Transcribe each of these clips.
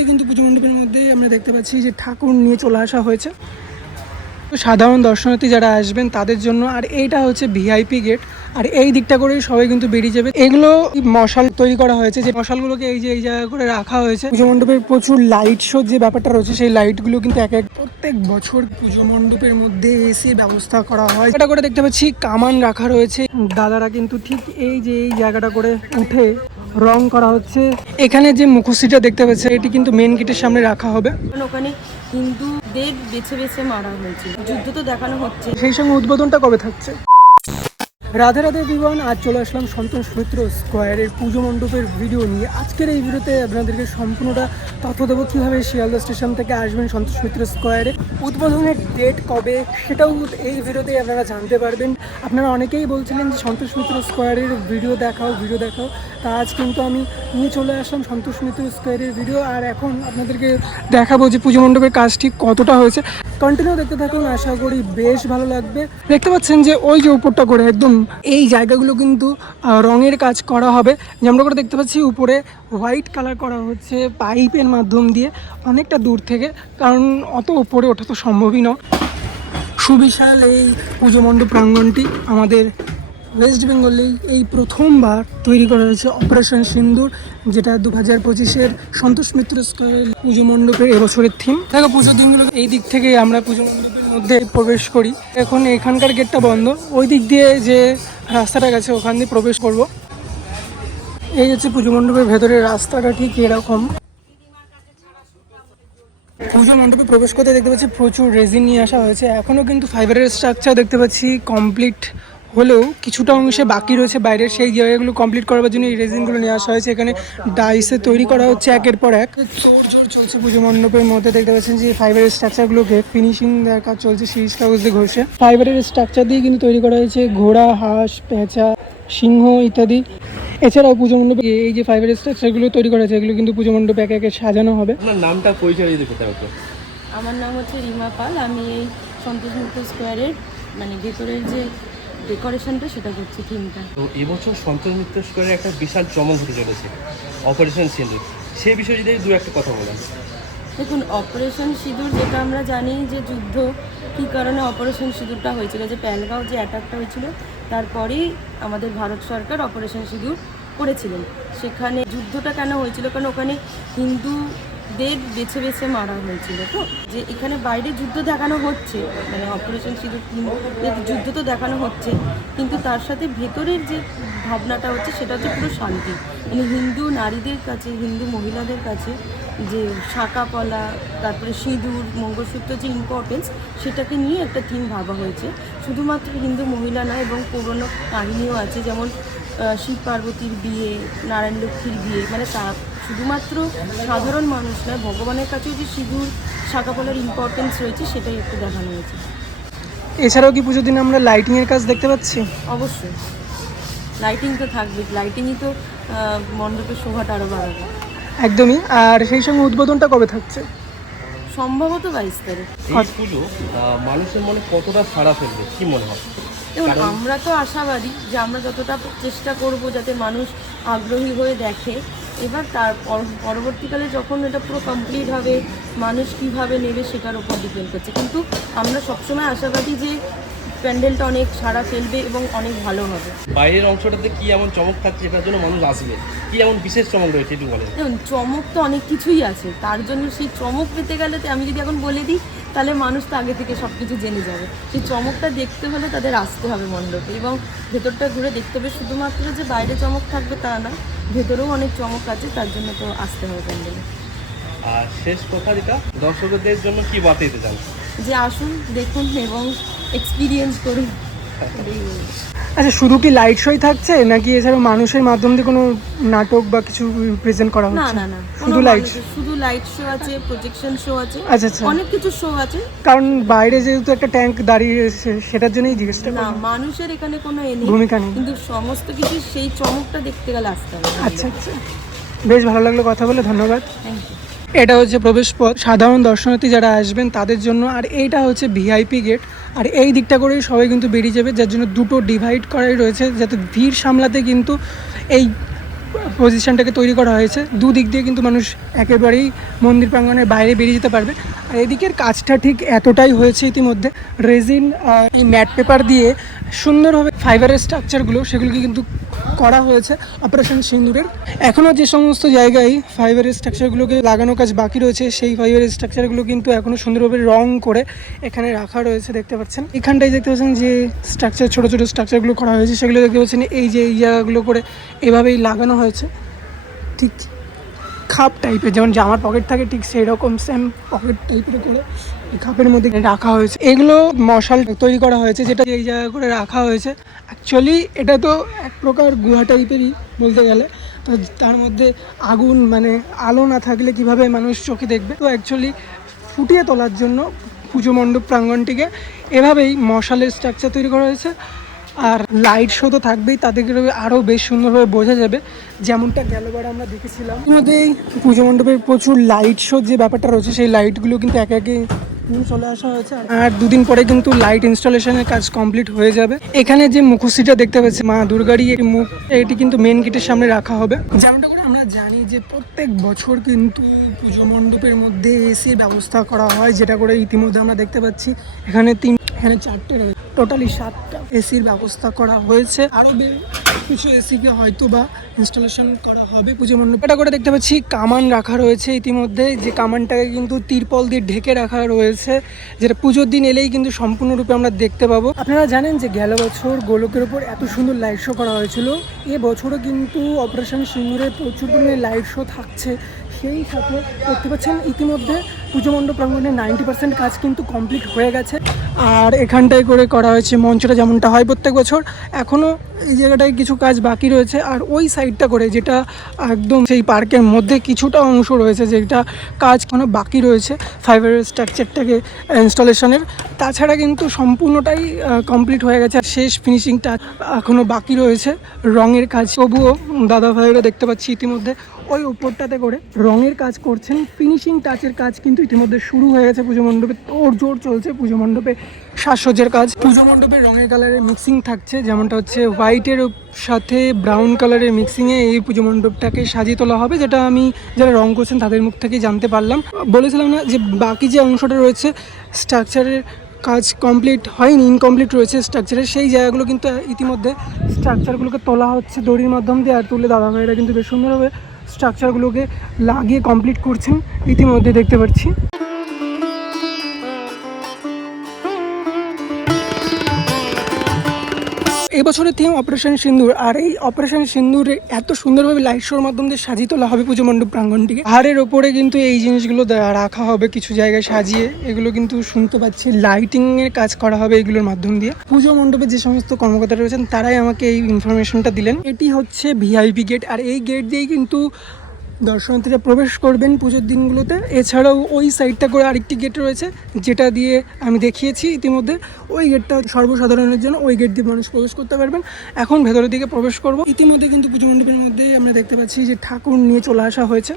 মধ্যে কিন্তু পুজো মণ্ডপের মধ্যে আমরা দেখতে পাচ্ছি যে ঠাকুর নিয়ে চলে আসা হয়েছে। তো সাধারণ দর্শনার্থী যারা আসবেন তাদের জন্য, আর এইটা হচ্ছে ভিআইপি গেট আর এই দিকটা করেই সবাই কিন্তু বেরিয়ে যাবে। এগুলো মশাল তৈরি করা হয়েছে, যে মশালগুলোকে এই যে, এই জায়গা করে রাখা হয়েছে। পুজো মণ্ডপে প্রচুর লাইট শো যে ব্যাপারটা রয়েছে, সেই লাইটগুলো কিন্তু এক এক প্রত্যেক বছর পুজো মণ্ডপের মধ্যে এসে ব্যবস্থা করা হয়। এটা করে দেখতে পাচ্ছি কামান রাখা রয়েছে। দাদারা কিন্তু ঠিক এই যে, এই জায়গাটা করে উঠে রং করা হচ্ছে। এখানে যে মুখোশিটা দেখতে পাচ্ছে এটি কিন্তু মেন গেটের সামনে রাখা হবে। কারণ ওখানে হিন্দুদের বেছে বেছে মারা হয়েছে। যুদ্ধ তো দেখানো হচ্ছে। সেই সঙ্গে উদ্বোধনটা কবে থাকছে? রাধে রাধে বিমান আজ চলে আসলাম সন্তোষ মিত্র স্কোয়ারের পুজো মণ্ডপের ভিডিও নিয়ে। আজকের এই ভিডিওতে আপনাদেরকে সম্পূর্ণটা তথ্য দেবো কীভাবে শিয়ালদা স্টেশন থেকে আসবেন সন্তোষ মিত্র স্কোয়ারে। উদ্বোধনের ডেট কবে, সেটাও এই ভিডিওতেই আপনারা জানতে পারবেন। আপনারা অনেকেই বলছিলেন যে সন্তোষ মিত্র স্কোয়ারের ভিডিও দেখাও ভিডিও দেখাও। তা আজ কিন্তু আমি নিয়ে চলে আসলাম সন্তোষ মিত্র স্কোয়ারের ভিডিও আর এখন আপনাদেরকে দেখাবো যে পুজো মণ্ডপের কাজ ঠিক কতটা হয়েছে। কন্টিনিউ দেখতে থাকুন, আশা করি বেশ ভালো লাগবে। দেখতে পাচ্ছেন যে ওই যে উপরটা করে একদম এই জায়গাগুলো কিন্তু রঙের কাজ করা হবে। যেমন করে দেখতে পাচ্ছি, উপরে হোয়াইট কালার করা হচ্ছে পাইপের মাধ্যম দিয়ে অনেকটা দূর থেকে, কারণ অত উপরে ওঠা তো সম্ভবই নয়। সুবিশাল এই পুজো মণ্ডপ প্রাঙ্গণটি আমাদের ওয়েস্ট বেঙ্গলেই এই প্রথমবার তৈরি করা হয়েছে অপারেশন সিন্দুর যেটা দু হাজার পঁচিশের সন্তোষ মিত্র স্কোয়ারের পুজো মণ্ডপের এবছরের থিম দেখো পুজোর দিনগুলো, এই দিক থেকে আমরা পুজো মণ্ডপের মধ্যে প্রবেশ করি। এখন এখানকার গেটটা বন্ধ। ওই দিক দিয়ে যে রাস্তাটা গেছে, ওখান দিয়ে প্রবেশ করব। এই হচ্ছে পুজো মণ্ডপের ভেতরে রাস্তাটা, ঠিক এরকম। পুজো মণ্ডপে প্রবেশ করতে দেখতে পাচ্ছি প্রচুর রেজিন নিয়ে আসা হয়েছে। এখনও কিন্তু ফাইবারের স্ট্রাকচার দেখতে পাচ্ছি কমপ্লিট হলেও কিছুটা অংশে বাকি রয়েছে বাইরের সেই জায়গাগুলো কমপ্লিট করার জন্য এই রেজিনগুলো নিয়ে আসা হয়েছে। এখানে ডাইসে তৈরি করা হচ্ছে একের পর এক। জোর জোর চলছে পুজো মণ্ডপের মধ্যে। দেখতে পাচ্ছেন যে ফাইবারের স্ট্রাকচারগুলোকে ফিনিশিং দেওয়ার কাজ চলছে শীষ কাগজ দিয়ে ঘষে। ফাইবারের স্ট্রাকচার দিয়ে কিন্তু তৈরি করা হয়েছে ঘোড়া হাঁস পেঁচা সিংহ ইত্যাদি। এছাড়াও পুজো মণ্ডপে এই যে ফাইবারের স্ট্রাকচারগুলো তৈরি করা হয়েছে এগুলো কিন্তু পুজো মণ্ডপে একে একে সাজানো হবে। নামটা পরিচয় করতে আমার নাম হচ্ছে রিমা পাল। আমি এই সন্তোষ মুক্ত স্কোয়ারের মানে ভেতরের যে ডেকোরেশনটা সেটা করছি থিমটা তো এবছর সন্তোষ মিত্র স্কোয়ারে একটা বিশাল চমক হতে চলেছে অপারেশন সিঁদুর সেই বিষয়ে যদি দু একটা কথা বলেন। দেখুন অপারেশন সিঁদুর যেটা আমরা জানি যে যুদ্ধ কী কারণে অপারেশন সিঁদুরটা হয়েছিল যে প্যালগাঁও যে অ্যাটাকটা হয়েছিল তারপরেই আমাদের ভারত সরকার অপারেশন সিঁদুর করেছিলেন। সেখানে যুদ্ধটা কেন হয়েছিল? কারণ ওখানে হিন্দুদের বেছে বেছে মারা হয়েছিল তো? যে এখানে বাইরে যুদ্ধ দেখানো হচ্ছে মানে অপারেশন সিঁদুর যুদ্ধ তো দেখানো হচ্ছে, কিন্তু তার সাথে ভেতরের যে ভাবনাটা হচ্ছে সেটা হচ্ছে পুরো শান্তি। মানে হিন্দু নারীদের কাছে, হিন্দু মহিলাদের কাছে যে শাঁকা পলা তারপরে সিঁদুর, মঙ্গলসূত্র যে ইম্পর্টেন্স সেটাকে নিয়ে একটা থিম ভাবা হয়েছে। শুধুমাত্র হিন্দু মহিলা নয় এবং পুরনো কাহিনীও আছে, যেমন শিব পার্বতীর বিয়ে, নারায়ণ লক্ষ্মীর বিয়ে মানে শুধুমাত্র সাধারণ মানুষ নয় ভগবানের কাছেও যে সিঁদুর শাঁকা পলার ইম্পর্টেন্স রয়েছে সেটাই একটু দেখানো হয়েছে। এছাড়াও কি পুজোর দিনে আমরা লাইটিংয়ের কাজ দেখতে পাচ্ছি? অবশ্যই। লাইটিং তো থাকবে লাইটিংই তো মণ্ডপের শোভাটা আরও বাড়াবে। একদমই। আর সেই সঙ্গে উদ্বোধনটা কবে থাকছে? সম্ভবত বাইশ তারিখ। এই পুজো মানুষের মনে কতটা সাড়া ফেলবে? কি মনে হয়? দেখুন আমরা তো আশাবাদী যে আমরা যতটা চেষ্টা করব যাতে মানুষ আগ্রহী হয়ে দেখে এবার তার পরবর্তীকালে যখন এটা পুরো কমপ্লিট হবে মানুষ কীভাবে নেবে সেটার উপর ডিপেন্ড করছে। কিন্তু আমরা সবসময় আশাবাদী যে প্যান্ডেলটা অনেক সাড়া ফেলবে এবং অনেক ভালো হবে। বাইরের অংশটাতে কি এমন চমক থাকছে এটার জন্য মানুষ আসবে? কি এমন বিশেষ চমক রয়েছে একটু বলেন। দেখুন চমক তো অনেক কিছুই আছে। তার জন্য সেই চমক পেতে গেলে তো আমি যদি এখন বলে দিই তাহলে মানুষ তো আগে থেকে সব কিছু জেনে যাবে। সেই চমকটা দেখতে হলে তাদের আসতে হবে মণ্ডপে এবং ভেতরটা ঘুরে দেখতে হবে। শুধুমাত্র যে বাইরে চমক থাকবে তা না ভেতরেও অনেক চমক আছে তার জন্য তো আসতে হবে প্যান্ডেলে। আর শেষ কথা যেটা দর্শকদের জন্য কি বার্তা দিতে চান? যে আসুন দেখুন এবং এক্সপিরিয়েন্স করুন আচ্ছা শুধু কি লাইট শোই থাকছে নাকি এছাড়াও মানুষের মাধ্যম দিয়ে কোনো নাটক বা কিছু প্রেজেন্ট করা হচ্ছে? না না। শুধু লাইট শুধু লাইট শো আছে প্রজেকশন শো আছে আচ্ছা আচ্ছা। অনেক কিছু শো আছে। কারণ বাইরে যেহেতু একটা ট্যাঙ্ক দাঁড়িয়ে সেটার জন্যই জিজ্ঞেসটা না মানুষের এখানে কোনো এ নেই। ভূমিকা নেই। কিন্তু সমস্ত কিছু সেই চমকটা দেখতে গেলে আসতে হবে আচ্ছা আচ্ছা। বেশ ভালো লাগল কথা বলে ধন্যবাদ। থ্যাংক ইউ এটা হচ্ছে প্রবেশ পথ। সাধারণ দর্শনার্থী যারা আসবেন তাদের জন্য, আর এইটা হচ্ছে ভিআইপি গেট আর এই দিকটা করেই সবাই কিন্তু বেরিয়ে যাবে, যার জন্য দুটো ডিভাইড করাই রয়েছে, যাতে ভিড় সামলাতে কিন্তু এই পজিশনটাকে তৈরি করা হয়েছে। দুদিক দিয়ে কিন্তু মানুষ একেবারেই মন্দির প্রাঙ্গণের বাইরে বেরিয়ে যেতে পারবে। আর এদিকের কাজটা ঠিক এতটাই হয়েছে ইতিমধ্যে রেজিন এই ম্যাট পেপার দিয়ে সুন্দরভাবে ফাইবারের স্ট্রাকচারগুলো সেগুলোকে কিন্তু করা হয়েছে অপারেশন সিন্দুরের এখনও যে সমস্ত জায়গায় ফাইবারের স্ট্রাকচারগুলোকে লাগানো কাজ বাকি রয়েছে, সেই ফাইবারের স্ট্রাকচারগুলো কিন্তু এখনও সুন্দরভাবে রং করে এখানে রাখা রয়েছে, দেখতে পাচ্ছেন। এখানটায় দেখতে পাচ্ছেন যে স্ট্রাকচার ছোটো ছোটো স্ট্রাকচারগুলো করা হয়েছে, সেগুলো দেখতে পাচ্ছেন, এই যে এই জায়গাগুলো করে এভাবেই লাগানো হয়েছে। ঠিক খাপ টাইপের যেমন জামার পকেট থাকে, ঠিক সেই রকম সেম পকেট টাইপের করে এই খাপের মধ্যে রাখা হয়েছে। এগুলো মশাল তৈরি করা হয়েছে, যেটা এই জায়গা করে রাখা হয়েছে। অ্যাকচুয়ালি এটা তো এক প্রকার গুহা টাইপেরই বলতে গেলে। তো তার মধ্যে আগুন মানে আলো না থাকলে কীভাবে মানুষ চোখে দেখবে? তো অ্যাকচুয়ালি ফুটিয়ে তোলার জন্য পুজো মণ্ডপ প্রাঙ্গণটিকে এভাবেই মশালের স্ট্রাকচার তৈরি করা হয়েছে। আর লাইট শো তো থাকবেই তাদেরকে আরও বেশ সুন্দরভাবে বোঝা যাবে। যেমনটা গেলবার আমরা দেখেছিলাম। এর মধ্যেই পুজো মণ্ডপের প্রচুর লাইট শো যে ব্যাপারটা রয়েছে, সেই লাইটগুলো কিন্তু একে একে নিয়ে চলে আসা হয়েছে আর দুদিন পরে কিন্তু লাইট ইনস্টলেশনের কাজ কমপ্লিট হয়ে যাবে। এখানে যে মুখোশিটা দেখতে পাচ্ছি, মা দুর্গারই এই মুখ, এটি কিন্তু মেন গেটের সামনে রাখা হবে। যেমনটা করে আমরা জানি যে প্রত্যেক বছর কিন্তু পুজো মণ্ডপের মধ্যে এসির ব্যবস্থা করা হয়, যেটা করে ইতিমধ্যে আমরা দেখতে পাচ্ছি, এখানে তিন, এখানে চারটে টোটালি সাতটা এসির ব্যবস্থা করা হয়েছে। আরও কিছু এসিকে হয়তো বা ইনস্টলেশন করা হবে পুজো মণ্ডপ। এটা করে দেখতে পাচ্ছি কামান রাখা রয়েছে ইতিমধ্যে। যে কামানটাকে কিন্তু তিরপল দিয়ে ঢেকে রাখা রয়েছে। যেটা পুজোর দিন এলেই কিন্তু সম্পূর্ণরূপে আমরা দেখতে পাবো। আপনারা জানেন যে গেল বছর গোলকের উপর এত সুন্দর লাইট শো করা হয়েছিল। এ বছরও কিন্তু অপারেশন সিঙ্গুরে প্রচুর পরিমাণে লাইট শো থাকছে। সেই সাথে দেখতে পাচ্ছেন ইতিমধ্যে পুজো মণ্ডপ প্রাঙ্গণে নাইনটি পার্সেন্ট কাজ কিন্তু কমপ্লিট হয়ে গেছে। আর এখানটায় করে করা হয়েছে মঞ্চটা যেমনটা হয় প্রত্যেক বছর। এখনও এই জায়গাটায় কিছু কাজ বাকি রয়েছে। আর ওই সাইডটা করে যেটা একদম সেই পার্কের মধ্যে কিছুটা অংশ রয়েছে, যেটা কাজ কোনো বাকি রয়েছে ফাইবারের স্ট্রাকচারটাকে ইনস্টলেশনের তাছাড়া কিন্তু সম্পূর্ণটাই কমপ্লিট হয়ে গেছে। আর শেষ ফিনিশিংটা এখনও বাকি রয়েছে। রঙের কাজ। তবুও দাদা ভাইয়েরা দেখতে পাচ্ছি ইতিমধ্যে ওই উপরটাতে করে রঙের কাজ করছেন ফিনিশিং টাচের কাজ কিন্তু ইতিমধ্যে শুরু হয়ে গেছে পুজো মণ্ডপে। তোর জোর চলছে পুজো মণ্ডপে সাজসজ্জার কাজ। পুজো মণ্ডপে রঙের কালারের মিক্সিং থাকছে, যেমনটা হচ্ছে হোয়াইটের সাথে ব্রাউন কালারের মিক্সিংয়ে এই পুজো মণ্ডপটাকে সাজিয়ে তোলা হবে, যেটা আমি যারা রং করছেন তাদের মুখ থেকে জানতে পারলাম। বলেছিলাম না যে বাকি যে অংশটা রয়েছে স্ট্রাকচারের কাজ কমপ্লিট হয়নি ইনকমপ্লিট রয়েছে স্ট্রাকচারের সেই জায়গাগুলো কিন্তু ইতিমধ্যে স্ট্রাকচারগুলোকে তোলা হচ্ছে দড়ির মাধ্যম দিয়ে, আর তুলে দাদা ভাইয়েরা কিন্তু বেশ সুন্দরভাবে স্ট্রাকচারগুলোকে লাগিয়ে কমপ্লিট করছেন ইতিমধ্যে দেখতে পাচ্ছি। এই বছরের থিম অপারেশন সিন্দুর আর এই অপারেশন সিন্দুরে এত সুন্দরভাবে লাইট শোর মাধ্যম দিয়ে সাজিয়ে তোলা হবে পুজো মণ্ডপ প্রাঙ্গনটিকে। পাহাড়ের ওপরে কিন্তু এই জিনিসগুলো রাখা হবে, কিছু জায়গায় সাজিয়ে এগুলো কিন্তু শুনতে পাচ্ছি। লাইটিং এর কাজ করা হবে এগুলোর মাধ্যম দিয়ে। পুজো মণ্ডপে যে সমস্ত কর্মকর্তা রয়েছেন, তারাই আমাকে এই ইনফরমেশনটা দিলেন। এটি হচ্ছে ভিআইপি গেট আর এই গেট দিয়েই কিন্তু দর্শনার্থীরা প্রবেশ করবেন পুজোর দিনগুলোতে। এছাড়াও ওই সাইডটা করে আরেকটি গেট রয়েছে, যেটা দিয়ে আমি দেখিয়েছি ইতিমধ্যে। ওই গেটটা সর্বসাধারণের জন্য ওই গেট দিয়ে মানুষ প্রবেশ করতে পারবেন। এখন ভেতরের দিকে প্রবেশ করব। ইতিমধ্যে কিন্তু পুজো মণ্ডপের মধ্যে আমরা দেখতে পাচ্ছি যে ঠাকুর নিয়ে চলে আসা হয়েছে।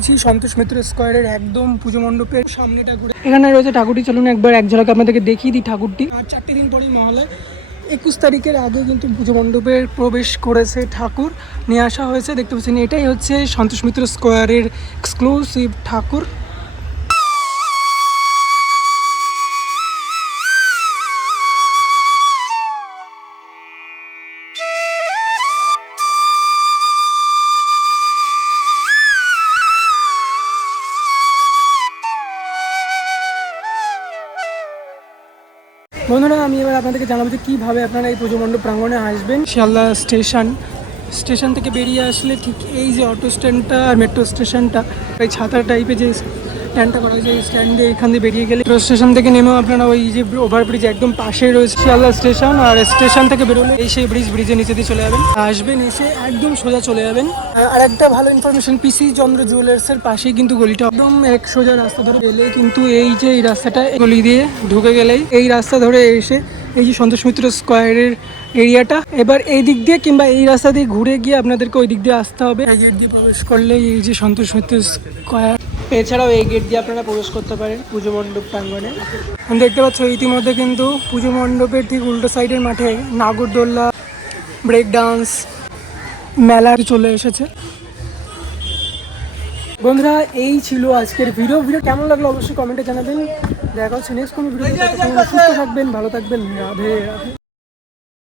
রয়েছি সন্তোষ মিত্র স্কোয়ারের একদম পুজো মণ্ডপের সামনে ঠাকুর এখানে রয়েছে ঠাকুরটি, চলুন একবার এক ঝলক আপনাদেরকে দেখিয়ে দিই ঠাকুরটি। আর চারটে দিন পরেই মহলে। একুশ তারিখের আগে কিন্তু পুজো মণ্ডপের প্রবেশ করেছে ঠাকুর, নিয়ে আসা হয়েছে, দেখতে পাচ্ছেন এটাই হচ্ছে সন্তোষ মিত্র স্কোয়ারের এক্সক্লুসিভ ঠাকুর। বন্ধুরা, আমি এবার আপনাদেরকে জানাব যে কীভাবে আপনারা এই পুজো মণ্ডপ প্রাঙ্গণে আসবেন। শিয়ালদা স্টেশন। স্টেশন থেকে বেরিয়ে আসলে ঠিক এই যে অটো স্ট্যান্ডটা আর মেট্রো স্টেশনটা, এই ছাতা টাইপের যে স্ট্যান্ডটা করা হয়েছে। এই স্ট্যান্ড দিয়ে এখান দিয়ে বেরিয়ে গেলে স্টেশন থেকে নেমেও আপনারা ওই যে ওভারব্রিজ একদম পাশে রয়েছে শিয়ালদা স্টেশন আর স্টেশন থেকে বেরোলে এই সেই ব্রিজ ব্রিজের নিচে দিয়ে চলে যাবেন। আসবেন এসে একদম সোজা চলে যাবেন। আর- একটা ভালো ইনফরমেশন পিসি চন্দ্র জুয়েলার্সের পাশেই কিন্তু গলিটা। একদম এক সোজা রাস্তা ধরে গেলে কিন্তু এই যে এই রাস্তাটা গলি দিয়ে ঢুকে গেলেই এই রাস্তা ধরে এসে এই যে সন্তোষ মিত্র স্কোয়ারের এরিয়াটা এবার এই দিক দিয়ে কিংবা এই রাস্তা দিয়ে ঘুরে গিয়ে আপনাদেরকে ওই দিক দিয়ে আসতে হবে। গেট দিয়ে প্রবেশ করলে এই যে সন্তোষ মিত্র স্কোয়ার এছাড়াও এই গেট দিয়ে আপনারা প্রবেশ করতে পারেন পুজো মণ্ডপ প্রাঙ্গণে। আমি দেখতে পাচ্ছ ইতিমধ্যে কিন্তু পুজো মণ্ডপের ঠিক উল্টো সাইডের মাঠে নাগরদোল্লা ব্রেক ডান্স মেলা চলে এসেছে। বন্ধুরা এই ছিল আজকের ভিডিও ভিডিও কেমন লাগল অবশ্যই কমেন্টে জানাবেন। দেখা হচ্ছে নেক্সট কোনো ভিডিও সুস্থ থাকবেন ভালো থাকবেন। রাধে রাধে।